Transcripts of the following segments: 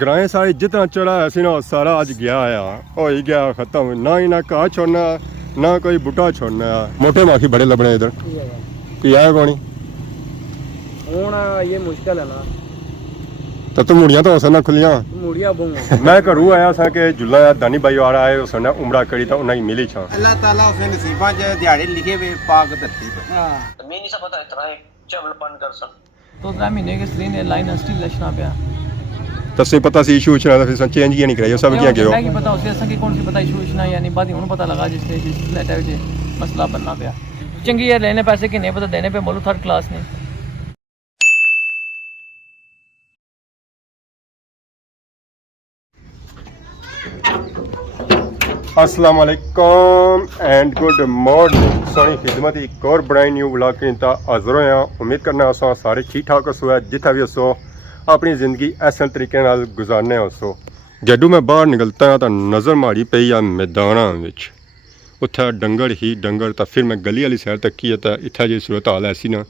ਗਰਾਏ ਸਾਰੇ ਜਿਤਨਾ ਚੜਾਇਆ ਸੀ ਨਾ ਸਾਰਾ ਅੱਜ ਗਿਆ ਆ ਹੋ ਹੀ ਗਿਆ ਖਤਮ ਨਾ ਹੀ ਨਾ ਘਾਹ ਛੋੜਨਾ ਨਾ ਕੋਈ ਬੂਟਾ ਛੋੜਨਾ मोटे माखी बड़े लबने इधर कि आया कौन ये मुश्किल है ना तो तुम मुड़िया तो ना खुलियां मुड़िया मैं घरू आया सा कि जुल्ला दानी भाई वाला आए उसने उमरा करी तो उन्हें मिली छा अल्लाह ताला उसने नसीबा च दिहाड़े लिखे हुए पाक धरती पर हां मैं नहीं पता इतना चवलपन कर सन तो 3 महीने के स्क्रीन है लाइन स्टिल लचना पे तसे पता सी इशू चला फिर चेंज ही नहीं कराई सब क्या गयो मैं पता उसे ऐसा कि कौन सी पता इशू इशना यानी बाद हुन पता लगा जिसने जिस लेटर जे मसला बनना पे चंगी है लेने पैसे कि नहीं पता देने पे बोलो थर्ड क्लास नहीं अस्सलाम वालेकुम एंड गुड मॉर्निंग सोनी खिदमत एक और बड़ी न्यू ब्लॉग के इंता हाजिर होया उम्मीद करना असा सारे ठीक ठाक हो जिथा भी हो अपनी ज़िंदगी ऐसे तरीके नाल गुजारने हो जदों मैं बाहर निकलता तो नज़र माड़ी पई आ मैदाना विच उत्थे डंगर ही डंगर तो फिर मैं गली वाली साइड तक की तो इत्थे जी सूरत हाल ऐसी ना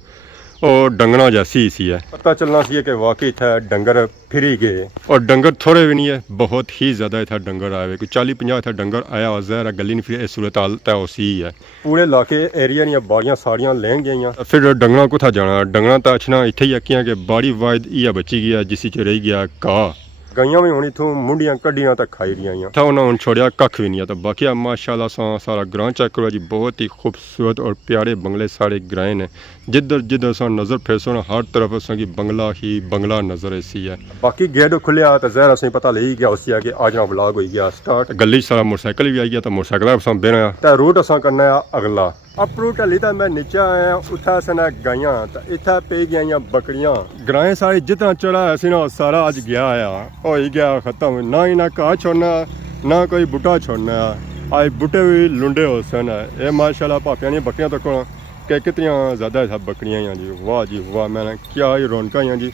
और डंगना जैसी ही सी है पता चलना सी कि वाकई इत्थे डंगर फिर ही गए और डंगर थोड़े भी नहीं है बहुत ही ज़्यादा इत्थे डंगर आए कोई 40-50 इत्थे डंगर आया और ज़ाहिर गली नहीं फिर सूरत हाल तो उसी ही है पूरे इलाके एरिया दियां बाड़ियां सारियां लैन गई फिर डंगना कुत्था जाना डंगना तो अछना इत्थे ही अक्कियां कि बाड़ी वायद इया बची गया जिसी च रही गया घाह गाइयां भी हुण इत्थों मुंडियां कड्डियां तक खाई रहियां था उन्होंने छोड़िया कख भी नहीं तो बाकी माशाल्लाह सारा ग्रां चेक करो जी बहुत ही खूबसूरत और प्यारे बंगले सारे ग्रां ने जिधर जिधर सा नज़र फेसो ना हर तरफ असें बंगला ही बंगला नज़र ऐसी है बाकी गेट खुलिया तो ज़ाहिर असें पता लगी गया उसी कि आज ना ब्लॉग हो गया स्टार्ट गली सारा मोटरसाइकिल भी आई गया तो मोटरसाइकिल असें बेना तो रूट असें करना है अगला अप रूट हली तो मैं नीचे आया उत्थे असें गाइयां तो इत्थे पे गई बकरियां ग्राएं सारे जितना चढ़ाया सी ना सारा अज गया हो ही गया खत्म ना ही ना घाह छोड़ना ना कोई बूटा छोड़ना आज बूटे भी लुंडे हो सन ये माशाल्लाह भापियां दी बकरियां तक कि कितनियां ज़्यादा इत्थे बकरियां हैं जी वाह मैंने क्या ही रौनकां हैं जी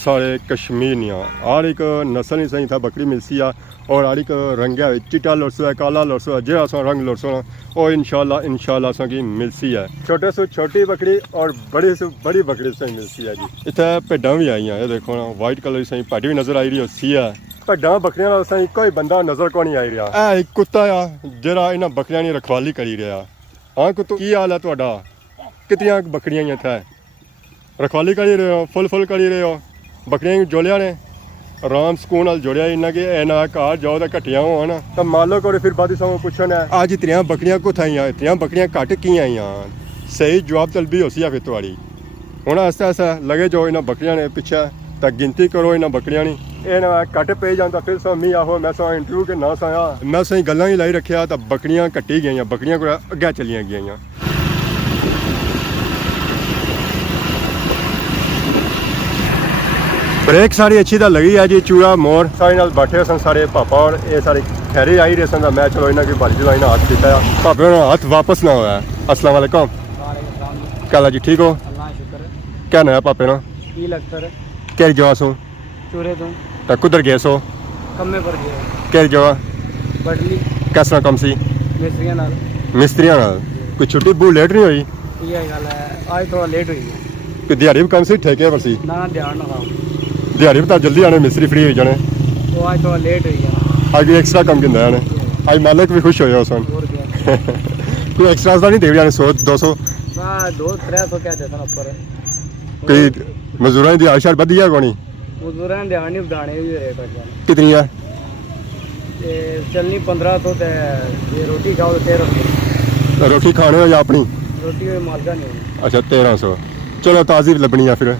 सारे कश्मीर नियां हर एक नस्ल ही सही था बकरी मिलसी आ और हर एक रंग है चिट्टा लड़सो है काला लड़सो है जो असा रंग लड़सो ना और इंशाल्लाह असा की मिलसी है छोटे से छोटी बकरी और बड़ी से बड़ी बकरी सही मिलसी है जी इत्थे भिड्डां भी आई हैं देखो ना वाइट कलर सही भैड भी नज़र आई रही सी है भड्डां बकरियां दा सही कोई बंदा नज़र को नहीं आई रहा है एक कुत्ता आ जिहड़ा इन्हां बकरियां दी रखवाली करी रहा हाँ कुत्तू की हाल है तुहाडा कितनियां बकरियां इत्थे रखवाली करी रहे हो फुल करी रहे हो बकरियां जोड़िया ने आराम सुकून नाल जोड़िया इन्ना कि ना घर जाओ तो घटिया हो ना तो मालो को फिर बाद समय पुछन अज इतनियां बकरियां कुत्थां आईयां इतनियां बकरियां घट की आईयां सही जवाब तलबी हो सी फिर तुहाड़ी हुण आस्ता आस्ता लगे जाओ इन्हां बकरियां ने पिछे तो गिनती करो इन्हां बकरियां नी ये ना घट पे जाता फिर सो मी आहो मैं सो इंटरव्यू के ना साया मैं सही गल्लां ही लाई रखिया तो बकरियां घटी गई बकरियां को अगे चलियां गई ब्रेक सारी अच्छी तो लगी है जी चूड़ा मोड़ सारे नाल बैठे सन सारे पापा और ये सारे खैरी आई रहे सन मैं चलो इन्होंने बारी चलो इन्हें हाथ दिता भापे हाथ वापस ना होया अस्सलाम वालेकुम क्या जी ठीक हो क्या नया पापे ना क्या जवा सो चूरे तो कुधर गए सो कम्मे पर गए क्या जवा बडली कैस कम सी मिस्त्रियां नाल कोई छुट्टी बहुत लेट नहीं हुई ये गल है आज थोड़ा लेट हुई है कि दिहाड़ी भी कम सी ठेके पर सी ना ध्यान ना खाओ दिहाड़ी भी तो जल्दी आने मिस्त्री फ्री हो जाने वो आज थोड़ा लेट हुई है आज एक्स्ट्रा कम किंदा आने आज मालिक भी खुश हो जाओ सन और क्या कोई एक्स्ट्रा नहीं दे जाने 100-200 हां 200-300 क्या देता ऊपर कोई मजदूरां दी आशा बढ़िया कोनी मजदूरां दी आनी उड़ाने भी रेट है कितनी है ये चलनी 1500 ते ये रोटी खाओ तो 1300 रोटी खाने हो या अपनी रोटी मालका नहीं अच्छा 1300 चलो ताज़ी लबनी है फिर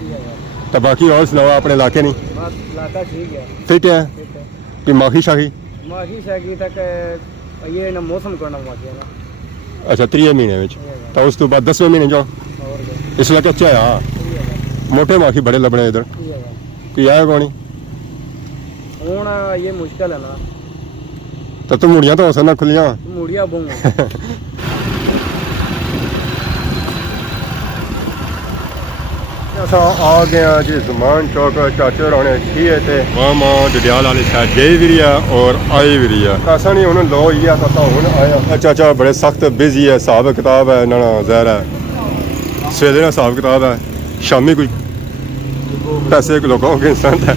तो बाकी और सुनाओ अपने इलाके नहीं बस इलाका ठीक है फिट है कि माखी शाखी तक ये ना मौसम करना माखी ना अच्छा 3 महीने में तो उस तो बाद 10वें महीने जाओ और इस इलाके अच्छा है मोटे माखी बड़े लबने इधर कोई आया कौन हुण ये मुश्किल है ना तो तुम मुड़िया तो हो ना खुलियां मुड़िया बूंगा आ गया जी ज़मान चौक चाचे होने किए थे मामा डडियाल वाली साइड गई भी रहा और आई भी रहा ऐसा नहीं उन्होंने लो ही आया चाचा बड़े सख्त बिजी है हिसाब किताब है ना ज़ाहिर है सवेरे हिसाब किताब है शामी कोई पैसे लोगों के इंसान है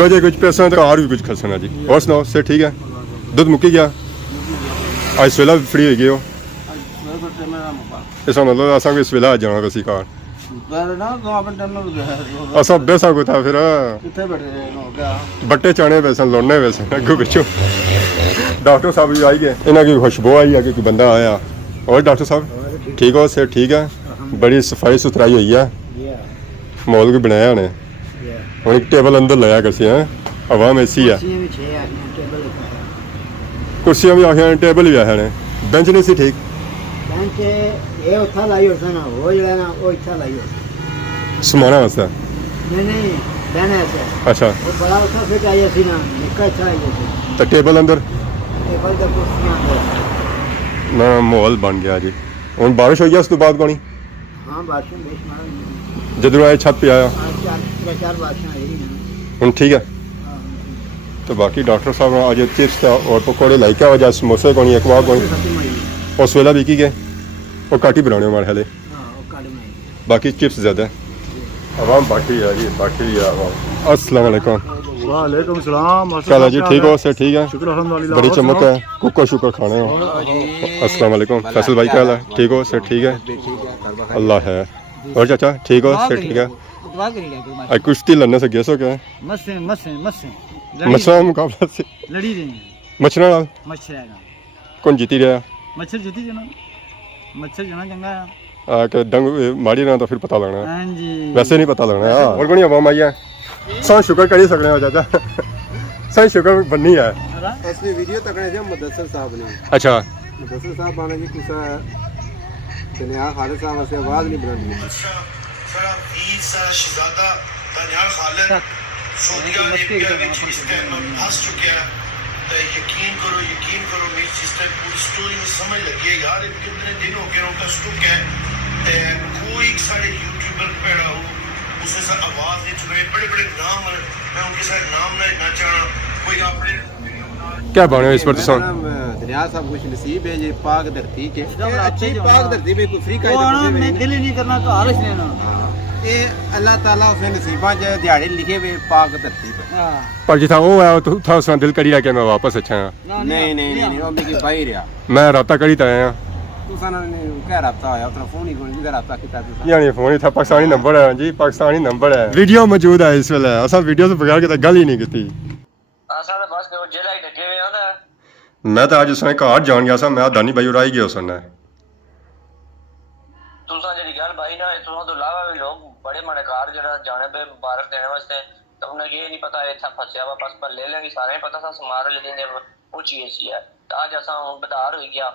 शुगर जे कुछ पैसा तो कार भी कुछ खसना जी। और सुनाओ से ठीक है? दुध मुक्की गया आज सवेला फ्री हो गए हो इस मतलब असा भी सवेला जाना वैसी कार असा बेसा को था फिर बट्टे चाने वैसे लौटने वैसे अगू पिछू डॉक्टर साहब भी आई गए इन्हें की खुशबू आई है कि बंदा आया। और डॉक्टर साहब ठीक हो से ठीक है? बड़ी सफाई सुथराई हुई है माहौल भी बनाया उन्हें हम एक टेबल अंदर लाया किसी है हवा में सी है कुर्सियां भी आखिर टेबल भी आए हैं बेंच नहीं सी ठीक समाना वास्ते अच्छा तो टेबल अंदर ना माहौल बन गया जी। हुण बारिश हुई है उस तो बाद पानी जदों आए छत पे आया हुण ठीक है। तो बाकी डॉक्टर साहब ने आज चिप्स और पकौड़े लाई क्या वजह समोसे कोनी एक बार कोनी उस वेला भी की गए वो घट ही बनाने हमारे हाले बाकी चिप्स ज़्यादा आवाम बाकी है जी बाकी है आवाम। अस्सलाम वालेकुम। वालेकुम सलाम। चलो जी ठीक हो से ठीक है? शुक्र अल्हम्दुलिल्लाह। बड़ी चमक है कुकर शुक्र खाने हो। अस्सलाम वालेकुम फैसल भाई क्या हाल है ठीक हो से ठीक है? अल्लाह है। और चाचा ठीक हो से ठीक है? आज कुश्ती लड़ने से गेसो क्या है मच्छर मुकाबला से लड़ी रही है मच्छर नाल मच्छर कौन जीती रहा? मच्छर जीती जना मच्छर जना चंगा है कि डंग माड़ी ना तो फिर पता लगना है हां जी वैसे नहीं पता लगना है। और कोनी आवाम आई है सा शुक्र कर ही सकने हो चाचा सही शुक्र बननी है असली वीडियो तकने से मुदस्सर साहब ने अच्छा मुदस्सर साहब आने की किसा तनिया खालिद साहब से आवाज नहीं बनानी सारा वीर सारा शहजादा तनिया खालिद सऊदीया अरेबिया विच इस टाइम फंस चुके हैं तो यकीन करो मेरी जिस टाइम पूरी स्टोरी में समझ लगी है यार कितने दिन हो गए उनका स्टुक है कोई सारे यूट्यूबर पैड़ा हो उसने सा आवाज नहीं चुके बड़े बड़े नाम मैं उनके साथ नाम ना चाहना कोई अपने क्या बने इस पर तो दरिया साहब कुछ नसीब है ये पाक धरती के अच्छी पाक धरती में कोई फ्री का मैं दिल ही नहीं करना तो हारिस लेना ये अल्लाह ताला उसने नसीबा ज दिहाड़े लिखे हुए पाक धरती पे पर जिथा वो है तो था उसने दिल करी रहा कि मैं वापस अच्छा हाँ नहीं वो मेरी भाई रहा मैं राता करी ता आया तुसां ने कह राता आया उतना फोन ही कोई नहीं राता किता तुसां यानी फोन ही था पाकिस्तानी नंबर है जी पाकिस्तानी नंबर है वीडियो मौजूद है इस वेले असा वीडियो से बगैर के गल ही नहीं की असां बस को जेल ही ढके हुए आंदा मैं तो आज उसने घर जान गया सा मैं दानी भाई उड़ाई गया उसने तुसा जेडी गल भाई ना तुसा तो अलावा भी लोग बड़े माड़े कार जरा जाने पे मुबारक देने वास्ते तो उन्हें ये नहीं पता इतना फंसया वा बस पर ले लेंगे सारे पता था समार ले देंगे ऊंची ऐसी है तो आज असा बधार हो गया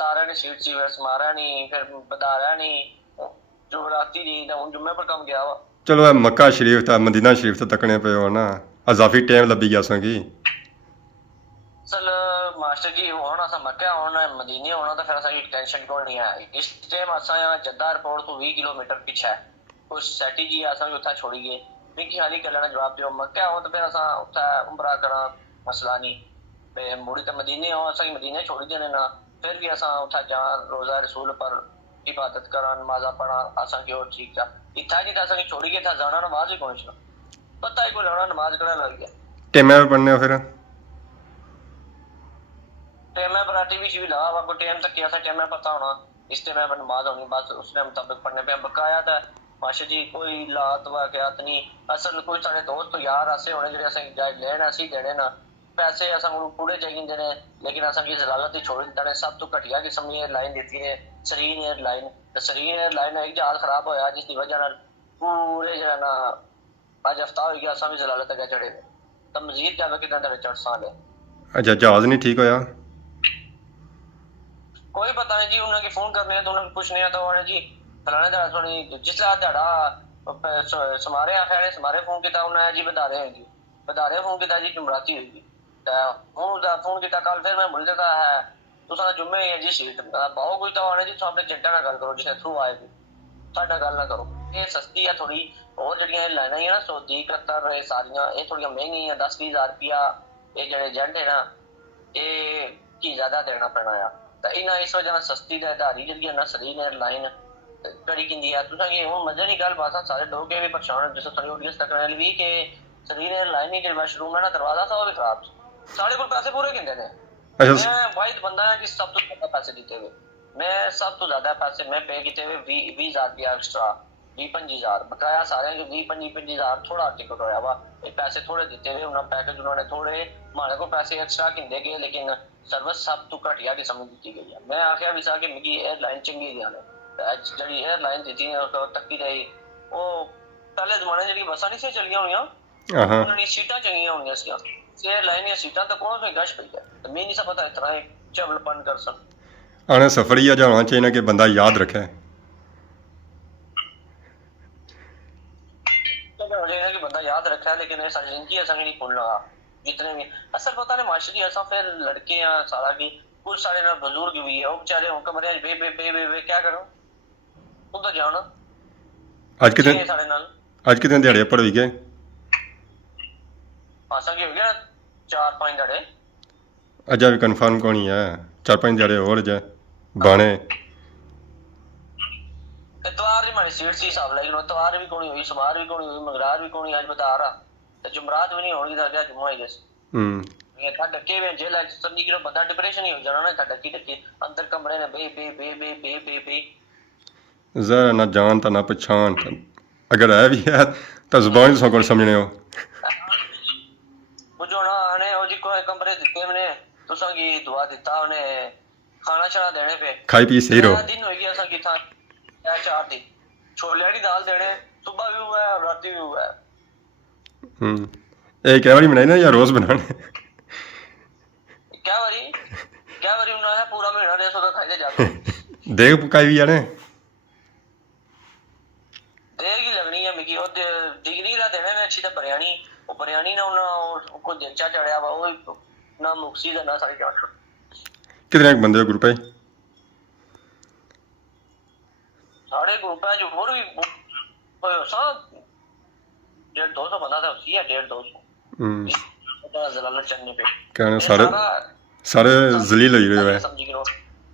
तारा ने सीट सी वर्स मारा नहीं फिर बधारा नहीं जो राती नहीं तो जुम्मे पर कम गया वा चलो मक्का शरीफ था मदीना शरीफ तो तकने पे हो ना अजाफी टाइम लभी गया संगी सल मास्टर जी हुन असा मक्का होना मदीने होना तो फिर असा टेंशन कोई नहीं है इस टाइम असा जद्दा एयरपोर्ट तो 20 किलोमीटर पीछे है उस सेटी जी असा उठा छोड़ी गए मिकी हाली कलना जवाब दियो मक्का हो तो फिर असा उठा उम्रा करा मसला नहीं बे मुड़ी तो मदीने हो असा मदीने छोड़ी देने ना फिर भी असा उठा जा रोजा रसूल पर इबादत करा नमाज़ पढ़ा असा की और ठीक था इथा जी असा की छोड़ी के था जाना नमाज ही पहुंचना पता ही को लेना नमाज करा लग गया टाइम पे पढ़ने फिर टाइम पर टीवी शीवी लगा आपको टाइम तक कैसा टाइम में पता होना इस टाइम में नमाज होनी बस उसने मुताबिक पढ़ने पे बकाया था माशा जी कोई लात वाकयात नहीं असल कोई सारे दोस्त तो यार ऐसे होने जो असें लेना सी देने ना पैसे असा पूरे चाहिए ने लेकिन असा की जलालत ही छोड़ देता ने सब तो घटिया किस्म की एयरलाइन देती है सरीन एयरलाइन तो सरीन एयरलाइन एक जहाज खराब होया जिसकी वजह पूरे जो है ना आज हफ्ता हो गया असा भी जलालत अगर चढ़े तो मजीद क्या कितना तेरे चढ़ साल है अच्छा जहाज नहीं ठीक होया कोई पता नहीं जी उन्होंने फोन करने तो उन्होंने कुछ नहीं तो उन्होंने जी फलाने दा थोड़ी जिसला ध्याड़ा समारे आखिर समारे फोन किया उन्होंने जी बधारे फोन किया जी जुमराती होगी हूँ फोन किया कल फिर मैं भूल जाता है तो जुम्मे ही है जी सीट बहुत कुछ तो आने जी तुम अपने चिंता ना गल करो जिसने थ्रू आए भी साडा गल ना करो ये सस्ती है थोड़ी और जड़ियां लाइना ही ना सऊदी कतर सारियां ये थोड़ी महंगी है 10-20 हज़ार रुपया ये जो एजेंट है ना ये की ज्यादा देना पैना है तो इन्हें इस वजह सस्ती धारी जी ना सरीन एयरलाइन करी की तुसा ये हूँ मजे नहीं गल बात सारे लोग भी परेशान जिस थोड़ी ऑडियंस तक भी कि सरीर एयरलाइन ही जो वाशरूम है ना दरवाजा था वो भी खराब साढ़े को पैसे पूरे गिनते थे ਅੱਛਾ मैं वाहिद बंदा है कि सब तो ज्यादा पैसे देते हुए मैं सब तो ज्यादा पैसे मैं पे किए हुए 20,000 रुपया एक्स्ट्रा 20-25,000 बकाया सारे जो 20-25,000 थोड़ा टिकट होया वा पैसे थोड़े देते हुए उन्होंने पैकेज उन्होंने थोड़े हमारे को पैसे एक्स्ट्रा किंदे गए लेकिन सर्विस सब तो घटिया किस्म दी गई है मैं आखिया भी सा कि मिगी एयरलाइन चंगी दी जी एयरलाइन दी तक्की रही वो पहले जमाने जी बसा नहीं से चलिया हुई ਹਾਂ उन्होंने सीटा चंगिया होंगी सी एयरलाइन या सीटा तो कौन सी गश पई है तो मैं नहीं सा पता इतना चवलपन कर सन ਆਣੇ ਸਫਰ ਹੀ ਆ ਜਾਣਾ ਚਾਹੀਦਾ ਕਿ ਬੰਦਾ ਯਾਦ ਰੱਖੇ तो मैं मुझे कि बंदा याद रखा है लेकिन ऐसा जिंदगी ऐसा नहीं भूल लगा जितने भी असल पता नहीं माशरी ऐसा फिर लड़के हैं सारा की कुछ सारे ना बुजुर्ग भी है वो बेचारे हो कमरे बे बे बे बे बे क्या करो खुद तो जाना ਅੱਜ ਕਿਤੇ सारे नाल ਅੱਜ ਕਿਤੇ ਦਿਹਾੜੇ ਪੜ ਵੀ ਗਏ पासा की हो गया 4-5 दड़े ਅਜਾ ਵੀ ਕਨਫਰਮ ਕੋਣੀ ਹੈ 4-5 ਦਿਹਾੜੇ ਹੋਰ ਜਾ ਬਾਣੇ इतवार ही हमारी सीट सी हिसाब लेकिन इतवार भी कोनी हुई समार भी कोनी हुई मंगरार भी कोनी आज बता रहा तो जुमरात भी नहीं होगी था क्या जुम्मा ही जैसे ਹੂੰ ये था डके हुए जेल है संजी की बंदा डिप्रेशन ही हो जाना ना था डकी डकी अंदर कमरे ने बे बे बे बे बे बे बे ਜ਼ਰਾ ਨਾ ਜਾਣ ਤਾਂ ਨਾ ਪਛਾਣ ਅਗਰ ਹੈ ਵੀ ਹੈ ਤਾਂ ਜ਼ੁਬਾਨ ਹੀ ਕੋਲ ਸਮਝਣੇ ਹੋ वो जो ना आने वो जी कोई कमरे दिते मैंने तो संगी दुआ दिता उन्हें खाना छना देने पे ਖਾਈ ਪੀ ਸਹੀ ਰਹੋ दिन हो गया संगी था 4 दिन छोले वाली दाल देने सुबह भी हुआ है रात भी हुआ है ਹੂੰ ਇਹ ਕਿਹ ਵਾਰੀ ਬਣਾਈ ਨਾ ਜਾਂ ਰੋਜ਼ ਬਣਾਣੇ क्या बारी उन्होंने पूरा महीना दे सो तो खाई दे जाते ਦੇਖ ਪਕਾਈ ਵੀ ਜਾਣੇ देर की लगनी है मिगी और डिग्री ला देने में अच्छी तो बिरयानी वो बिरयानी ना उन्होंने को दिलचा चढ़िया वा वो ना मुक्सी का ना सारी जान ਕਿਤਨੇ ਕੁ ਬੰਦੇ ਹੋ ਗਰੁੱਪ ਹੈ साढ़े ग्रुप है जो और भी सब 150-200 बंदा था उसी है 150-200 ਹੂੰ जलालत चढ़ने पे कहने सारे सारे जलील हो रहे हैं समझी करो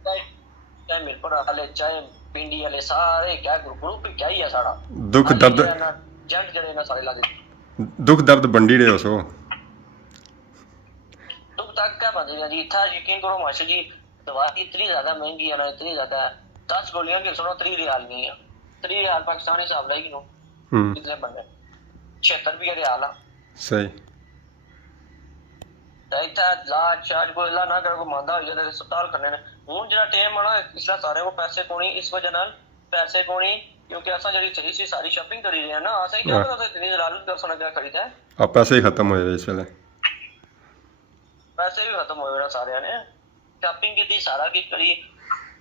चाहे मिरपुर वाले चाहे पिंडी वाले सारे क्या ग्रुप क्या ही है सारा दुख दर्द जेंट जड़े ना सारे लागे दुख दर्द बंडी रहे हो सो तुम तक क्या बंदे जी था यकीन करो मास्टर जी दवा इतनी ज्यादा महंगी है ना इतनी ज्यादा 10 गोलियां की सुनो 3 रियाल नहीं है 3 रियाल पाकिस्तानी हिसाब लाएगी नो कितने बंदे 76 रुपये रियाल है सही इतना लाज शाज कोई अल्लाह ना करे को मांदा हो जाए अस्पताल करने ने हूं जरा टाइम आना इसलिए सारे को पैसे कोनी इस वजह नाल पैसे कोनी क्योंकि असा जड़ी चाहिए सी सारी शॉपिंग करी रहे हैं ना असा ही क्या पता इतनी जलालत कर सुना क्या खरीदा है अब पैसे ही खत्म हो गए इस वेले पैसे भी खत्म हो गए सारे ने शॉपिंग की सारा की करी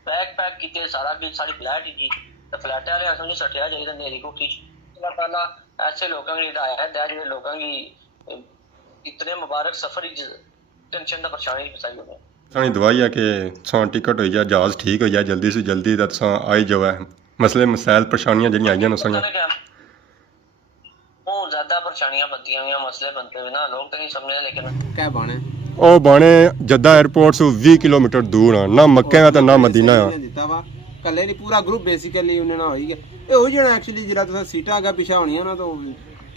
पैक कीते सारा की सारी फ्लैट की तो फ्लैट वाले असल में सटिया जाइए नेरी को खींच अल्लाह ताला ऐसे लोगों की हिदायत है जेडे लोगों की इतने मुबारक सफर ही टेंशन दा परेशानी फसाई होने सानी दवाई है कि सां टिकट हो जाए जहाज ठीक हो जाए जल्दी से जल्दी तो सां आई जाए मसले मसाइल परेशानियां जड़ियां आईयां न सां वो ज्यादा परेशानियां बनती हुई मसले बनते हुए ना लोग तो नहीं समझे लेकिन क्या बाने ਉਹ ਬਾਣੇ ਜੱਦਾ 에ਅਰਪੋਰਟ ਤੋਂ 20 ਕਿਲੋਮੀਟਰ ਦੂਰ ਆ ਨਾ ਮੱਕਾ ਹੈ ਤੇ ਨਾ ਮਦੀਨਾ ਆ ਦਿੱਤਾ ਵਾ ਕੱਲੇ ਨਹੀਂ ਪੂਰਾ ਗਰੁੱਪ ਬੇਸਿਕਲੀ ਉਹਨੇ ਨਾਲ ਹੋਈ ਗਿਆ ਇਹ ਹੋ ਜਾਣਾ ਐਕਚੁਅਲੀ ਜਿਹੜਾ ਤੁਸੀਂ ਸੀਟਾਂ ਅਗਾ ਪਿਛਾ ਹੋਣੀਆਂ ਨਾ ਤਾਂ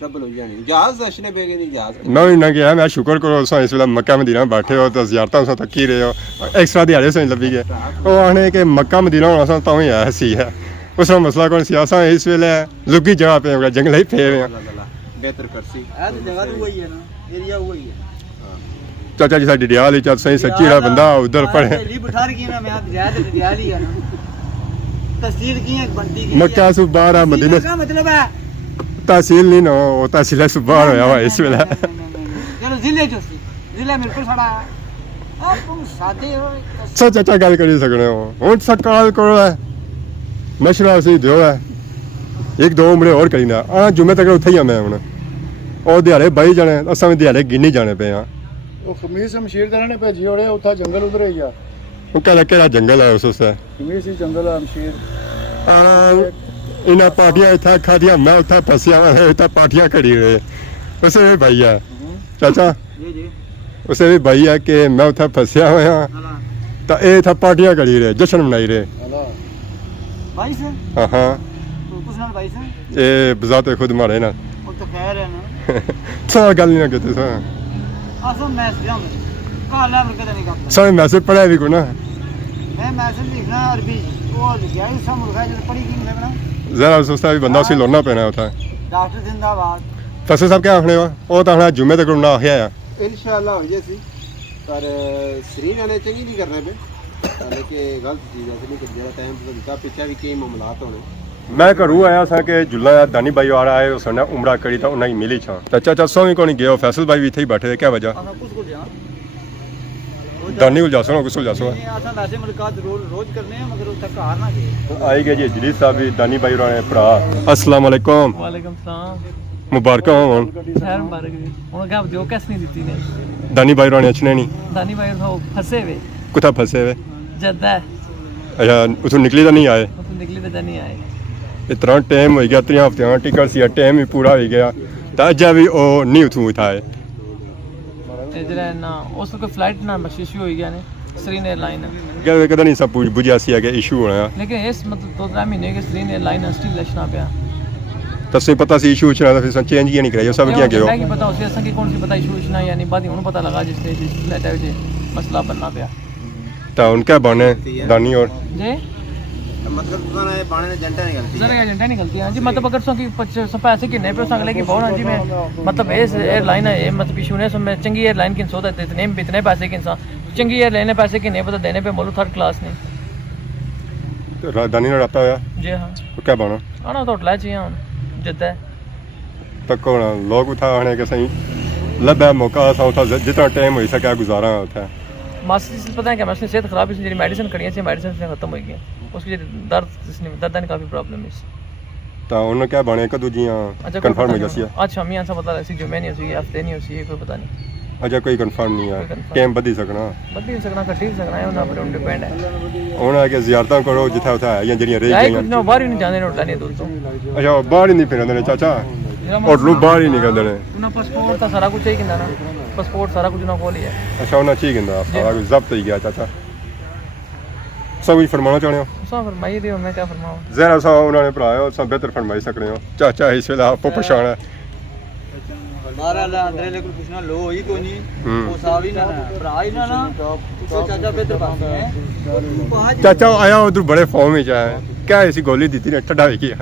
ਟਰਬਲ ਹੋ ਜਾਣੀ ਜਹਾਜ਼ ਅਸ਼ਨੇ ਬੇਗੇ ਨਹੀਂ ਜਹਾਜ਼ ਮੈਂ ਵੀ ਨਾ ਗਿਆ ਮੈਂ ਸ਼ੁਕਰ ਕਰੋ ਸਾਂ ਇਸ ਵੇਲੇ ਮੱਕਾ ਮਦੀਨਾ ਬੈਠੇ ਹੋ ਤਾਂ ਜ਼ਿਆਰਤਾਂ ਸਾਂ ਤੱਕ ਹੀ ਰਹੇ ਹੋ ਐਕਸਟਰਾ ਦਿਹਾੜੇ ਸਾਂ ਲੱਭੀ ਗਏ ਉਹ ਆਣੇ ਕਿ ਮੱਕਾ ਮਦੀਨਾ ਹੋਣਾ ਸਾਂ ਤਾਂ ਹੀ ਆਇਆ ਸੀ ਉਸ ਦਾ ਮਸਲਾ ਕੋਈ ਸਿਆਸਾ ਇਸ ਵੇਲੇ ਲੁਕੀ ਜਗ੍ਹਾ ਪੇ ਹੋਗਾ ਜੰਗਲ ਹੀ ਪਏ ਹੋਏ ਆ ਬਿਹਤਰ ਕਰਸੀ ਇਹ ਤਾਂ ਜਗ੍ਹਾ ਤਾਂ ਵਹੀ ਹੈ ਨਾ ਏਰੀਆ ਵਹੀ ਹੈ ਚਾਚਾ ਜੀ ਸਾਡੀ ਡਿਆਲ ਹੀ ਚੱਲ ਸਹੀ ਸੱਚੀ ਜਿਹੜਾ ਬੰਦਾ ਉਧਰ ਪੜੇ ਲੀ ਬਿਠਾ ਰਖੀ ਨਾ ਮੈਂ ਜਾਇ ਤੇ ਡਿਆਲ ਹੀ ਹੈ ਨਾ तहसील की है बनती की मक्का से बाहर है मदीना का मतलब है तहसील नहीं ना वो तहसील से बाहर होया हुआ इस वेले चलो जिले जो जिला बिल्कुल साड़ा आप तुम सादे हो सच अच्छा गल करी सकने हो हुन सकाल करो है मशरा से दियो है एक दो उमरे और करी ना आ जुमे तक उथे ही मैं हुन ओ दिहाड़े बाई जाने असां भी दिहाड़े गिनी जाने पे आ ਉਹ ਖਮੀਸ ਸ਼ਮਸ਼ੀਰ ਦਾ ਨੇ ਭੇਜੀ ਹੋੜੇ ਉੱਥਾ ਜੰਗਲ ਉਧਰ ਹੀ ਆ ਉਹ ਕਹਿੰਦਾ ਕਿਹੜਾ ਜੰਗਲ ਹੈ ਉਸ ਉਸੇ ਖਮੀਸ ਹੀ ਜੰਗਲ ਆ ਸ਼ਮਸ਼ੀਰ ਇਹਨਾਂ ਪਾਰਟੀਆਂ ਇੱਥੇ ਖਾਦੀਆਂ ਮੈਂ ਉੱਥੇ ਫਸਿਆ ਹੋਇਆ ਇੱਥੇ ਪਾਰਟੀਆਂ ਖੜੀ ਹੋਏ ਉਸੇ ਵੀ ਭਾਈ ਆ ਚਾਚਾ जी जी ਉਸੇ ਵੀ ਭਾਈ ਆ ਕਿ ਮੈਂ ਉੱਥੇ ਫਸਿਆ ਹੋਇਆ ਤਾਂ ਇਹ ਇੱਥੇ ਪਾਰਟੀਆਂ ਖੜੀ ਰਹੇ ਜਸ਼ਨ ਮਨਾਈ ਰਹੇ ਹਲਾ भाई से ਹਾਂ ਹਾਂ तो कुछ ना भाई से ਇਹ ਬਜ਼ਾਤੇ ਖੁਦ ਮਾਰੇ ਨਾ वो तो कह रहे हैं ना ਸਾਂ ਗੱਲ ਨਹੀਂ ਨਾ ਕੀਤੀ ਸਾਂ असम मैसेज हम काला बरकत नहीं करता ਸਾਂ ਮੈਸੇਜ ਪੜਿਆ ਵੀ ਕੋ ਨਾ मैं मैसेज लिखना अरबी वो लिखा ही सब मुल्क है जो पढ़ी की नहीं लगना ਜ਼ਰਾ ਸੋਚਦਾ ਵੀ ਬੰਦਾ ਸੀ ਲੋਣਾ ਪੈਣਾ ਉੱਥੇ डॉक्टर जिंदाबाद ਫਸਲ ਸਾਹਿਬ ਕਿਆ ਆਖਣੇ ਵਾ ਉਹ ਤਾਂ ਹੁਣ ਜੁਮੇ ਤੱਕ ਨਾ ਆਖਿਆ ਆ ਇਨਸ਼ਾਅੱਲਾ ਹੋ ਜੇ ਸੀ ਪਰ ਸਰੀਨਾ ਨੇ ਚੰਗੀ ਨਹੀਂ ਕਰਨਾ ਪਏ ਹਾਲੇ ਕਿ ਗਲਤ ਚੀਜ਼ ਐ ਨਹੀਂ ਕਿ ਜਿਹੜਾ ਟਾਈਮ ਤੋਂ ਦਿੱਤਾ ਪਿੱਛੇ ਵੀ ਕਈ ਮਾਮਲਾਤ ਹੋਣੇ ਮੈਂ ਘਰੋਂ ਆਇਆ ਸਾਂ ਕਿ ਜੁੱਲਾ ਦਾਨੀ ਬਾਈ ਵਾਲਾ ਆਏ ਉਸ ਨੇ ਉਮਰਾ ਕਰੀ ਤਾਂ ਉਹਨਾਂ ਹੀ ਮਿਲੀ ਛਾਂ ਤਾਂ ਚਾਚਾ ਸੋਵੀਂ ਕੋਣੀ ਗਿਆ ਫੈਸਲ ਬਾਈ ਵੀ ਇੱਥੇ ਹੀ ਬੈਠੇ ਦੇ ਕਿਆ ਵਜ੍ਹਾ असा कुछ को जा ਦਾਨੀ ਉਲ ਜਾਸੋ ਕੁਛ ਉਲ ਜਾਸੋ ये असा वैसे मुलाकात रोज करने हैं मगर उसका कार ना गए ਆਈ ਗਏ ਜੀ ਜਲੀਸ ਸਾਹਿਬ ਵੀ ਦਾਨੀ ਬਾਈ ਹੋਰਾਂ ਨੇ ਭਰਾ ਅਸਲਾਮ ਅਲੈਕੁਮ ਵਾਲੇਕਮ ਸਲਾਮ ਮੁਬਾਰਕਾਂ ਹੋਣ ਖੈਰ ਮੁਬਾਰਕ ਜੀ ਹੁਣ ਕਹਾਂ ਦਿਓ ਕਿਸ ਨਹੀਂ ਦਿੱਤੀ ਨੇ ਦਾਨੀ ਬਾਈ ਹੋਰਾਂ ਨੇ ਅਚਨੇ ਨਹੀਂ ਦਾਨੀ ਭਾਈ ਉਹ ਫਸੇ ਵੇ ਕੁੱਥਾ ਫਸੇ ਵੇ ਜੱਦਾ ਅੱਛਾ ਉਥੋਂ ਨਿਕਲੀ ਤਾਂ ਨਹੀਂ ਆਏ ਉਹ ਨਿਕਲੀ ਤਾਂ ਨਹੀਂ ਆਏ ਇਤਨਾ ਟਾਈਮ ਹੋ ਗਿਆ 3 ਹਫ਼ਤਿਆਂ ਟਿਕਟ ਸੀ ਟਾਈਮ ਵੀ ਪੂਰਾ ਹੋ ਗਿਆ ਤਾਂ ਅੱਜ ਵੀ ਉਹ ਨਹੀਂ ਉਥੋਂ ਉਠਾਏ ਤੇ ਜਿਹੜਾ ਨਾ ਉਸ ਕੋਈ ਫਲਾਈਟ ਨਾ ਮਸ਼ੀਸ਼ੀ ਹੋਈ ਗਿਆ ਨੇ ਸਰੀਨ 에ਅਰਲਾਈਨ ਗੱਲ ਕਦਾ ਨਹੀਂ ਸਭ ਬੁਝਿਆ ਸੀ ਕਿ ਇਸ਼ੂ ਹੋਣਾ ਲੇਕਿਨ ਇਸ ਮਤਲਬ 2-3 ਮਹੀਨੇ ਕੇ ਸਰੀਨ 에ਅਰਲਾਈਨ ਸਟਿਲ ਲਸ਼ਨਾ ਪਿਆ ਤਾਂ ਸੇ ਪਤਾ ਸੀ ਇਸ਼ੂ ਚਲਾ ਤਾਂ ਫਿਰ ਚੇਂਜ ਹੀ ਨਹੀਂ ਕਰਾਇਆ ਸਭ ਕੀ ਗਿਆ ਕੀ ਪਤਾ ਉਸੇ ਅਸਾਂ ਕੀ ਕੌਣ ਸੀ ਪਤਾ ਇਸ਼ੂ ਇਸ਼ਨਾ ਯਾਨੀ ਬਾਅਦ ਹੁਣ ਪਤਾ ਲਗਾ ਜਿਸ ਨੇ ਜਿਸ ਲੈਟਰ ਵਿੱਚ ਮਸਲਾ बनना ਪਿਆ ਤਾਂ ਉਨਕਾ ਬਣੇ ਦਾਨੀ ਔਰ जी मतलब तुम्हारा ये बाणे ने जनता नहीं गलती सर एजेंट नहीं गलती है जी मतलब अगर सो की पैसे किन्ने पे अगले की बहुत जी मैं मतलब इस एयरलाइन है मतलब इशू ने मैं चंगी एयरलाइन किन सौदा इतने पैसे किन सा चंगी एयरलाइन ने पैसे किन्ने पता देने पे बोलो थर्ड क्लास नहीं ਦਾਨੀ ਨਾਲ ਰਾਤਾ ਹੋਇਆ जी हाँ ਉਹ ਕਿਆ ਬਣਾ आना तो होटल चाहिए हम जिद्दा ਤੱਕ ਹੋਣਾ ਲੋਕ ਉਠਾ ਆਣੇ ਕਿ ਸਹੀ ਲੱਭਾ ਮੌਕਾ ਸਾ ਉਠਾ ਜਿतना टाइम हो सका गुजारा उठा मास्टर जी पता है क्या मास्टर सेहत खराब है मेडिसिन खड़ी है मेडिसिन से खत्म हो गई उसकी दर्द दर्द की काफी प्रॉब्लम है ਤਾਂ ਉਹਨੇ ਕਿਆ ਬਣੇ ਇੱਕ ਦੂਜੀਆਂ ਕਨਫਰਮ ਹੋ ਗਿਆ अच्छा हम यहाँ से पता लगा जो मैं नहीं हुई हफ्ते नहीं हुई कोई पता नहीं ਅਜਾ ਕੋਈ ਕਨਫਰਮ ਨਹੀਂ ਆ ਟਾਈਮ ਵਧੀ ਸਕਣਾ बदल नहीं सकना कटी भी सकना है उन्हें पर डिपेंड है ਹੁਣ ਆ ਕੇ ਜ਼ਿਆਰਤਾਂ ਕਰੋ ਜਿੱਥੇ ਉਥੇ ਆਈਆਂ ਜਿਹੜੀਆਂ ਰਹਿ यार ਗਈਆਂ कुछ ना बाहर ही नहीं जाने होटल नहीं दूर तो ਅੱਛਾ ਉਹ ਬਾਹਰ ਹੀ ਨਹੀਂ ਫਿਰਦੇ ਨੇ ਚਾਚਾ ਹੋਟਲੋਂ ਬਾਹਰ ਹੀ ਨਿਕਲਦੇ ਨੇ उन्हें पासपोर्ट तो सारा कुछ चाहिए ना पासपोर्ट सारा कुछ ना खोल ही है ਅੱਛਾ ਉਹਨਾਂ ਠੀਕ ਹੁੰਦਾ ਸਾਰਾ ਕੁਝ ਜ਼ਬਤ ਹੀ ਗਿਆ ਚਾਚਾ ਸਭ ਕੁਝ ਫਰਮਾਉਣਾ ਚਾਹੁੰਦੇ ਹੋ सो फरमाइए दियो मैं क्या फरमाऊँ ਜ਼ਰਾ ਸਾ ਉਹਨਾਂ ਨੇ ਭਰਾਇਆ ਸਭ ਬਿਹਤਰ ਫਰਮਾਈ ਸਕਦੇ ਹੋ ਚਾਚਾ ਇਸ ਵੇਲੇ ਆਪੋ ਪਛਾਣ ਹੈ बारह ला अंदर ले कुछ पूछना लो ही कोई नहीं वो सावी ना भरा ही ना तो चाचा बेहतर बात है ਚਾਚਾ ਆਇਆ ਉਧਰ ਬੜੇ ਫਾਰਮ ਵਿੱਚ ਆਇਆ ਕਿਆ ਐਸੀ ਗੋਲੀ ਦਿੱਤੀ ਨੇ ਠੱਡਾ ਵੀ ਗਿਆ